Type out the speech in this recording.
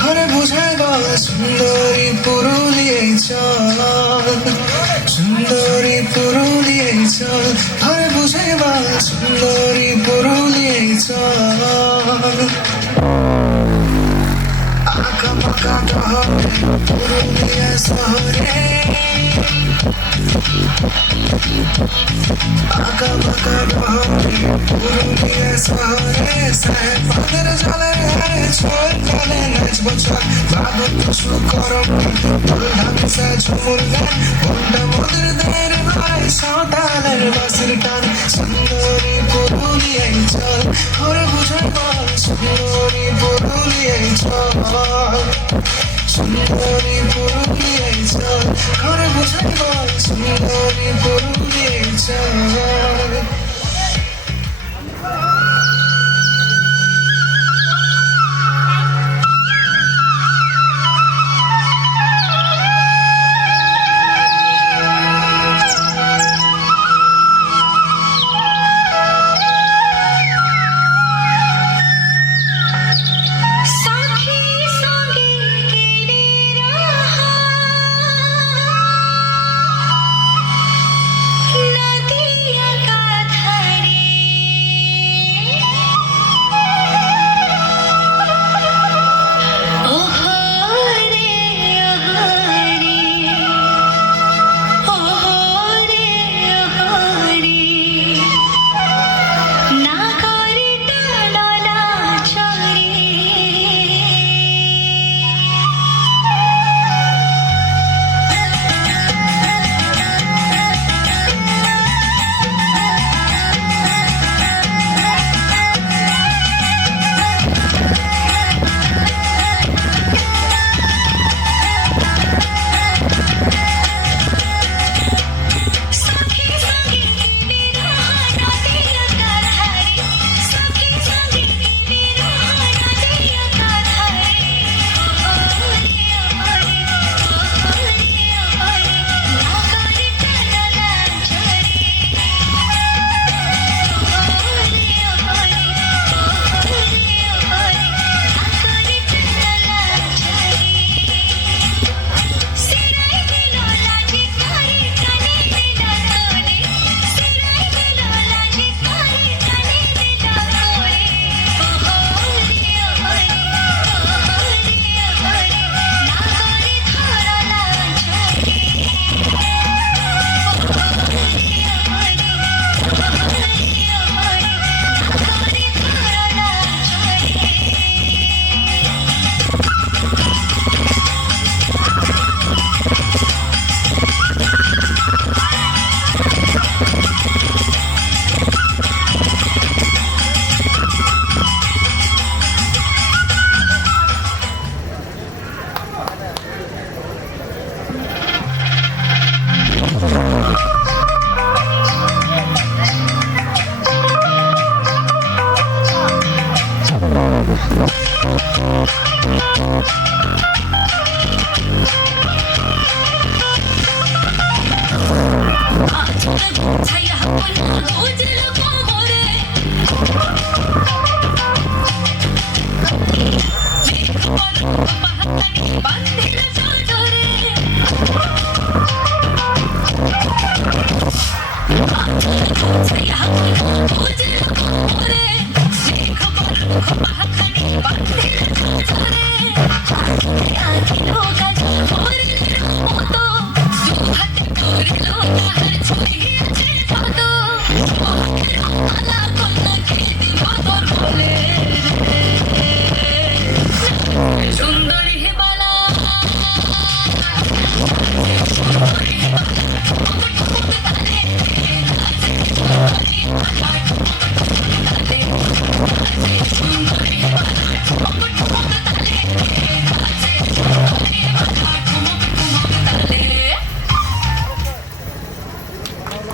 ঘরে বুঝায় বল সুন্দরী পুরুলিয়ায় চল, সুন্দরী পুরুলিয়ায় চল, ঘরে বুঝায় বল সুন্দরী পুরুলিয়ায় চল। আঁকা পাকা শহরে পুরুলিয়া শহরে, আঁকা পাকা শহরে পুরুলিয়া শহরে, সাহেব বাঁধের জলে ছোল জলে নাচবো চল, বাদর কিছু করম ঢাকসা ঝুমুর গান, কোনটা মোদের দের ভাই সাঁওতালের বাসির টান। সুন্দরী পুরুলিয়ায় চল, ঘরে বুঝাই বল সুন্দরী পুরুলিয়ায় চল, সুন্দরী পুরুলিয়ায় চল, ঘরে বুঝাই বল সুন্দরী পুরুলিয়ায় চল। Say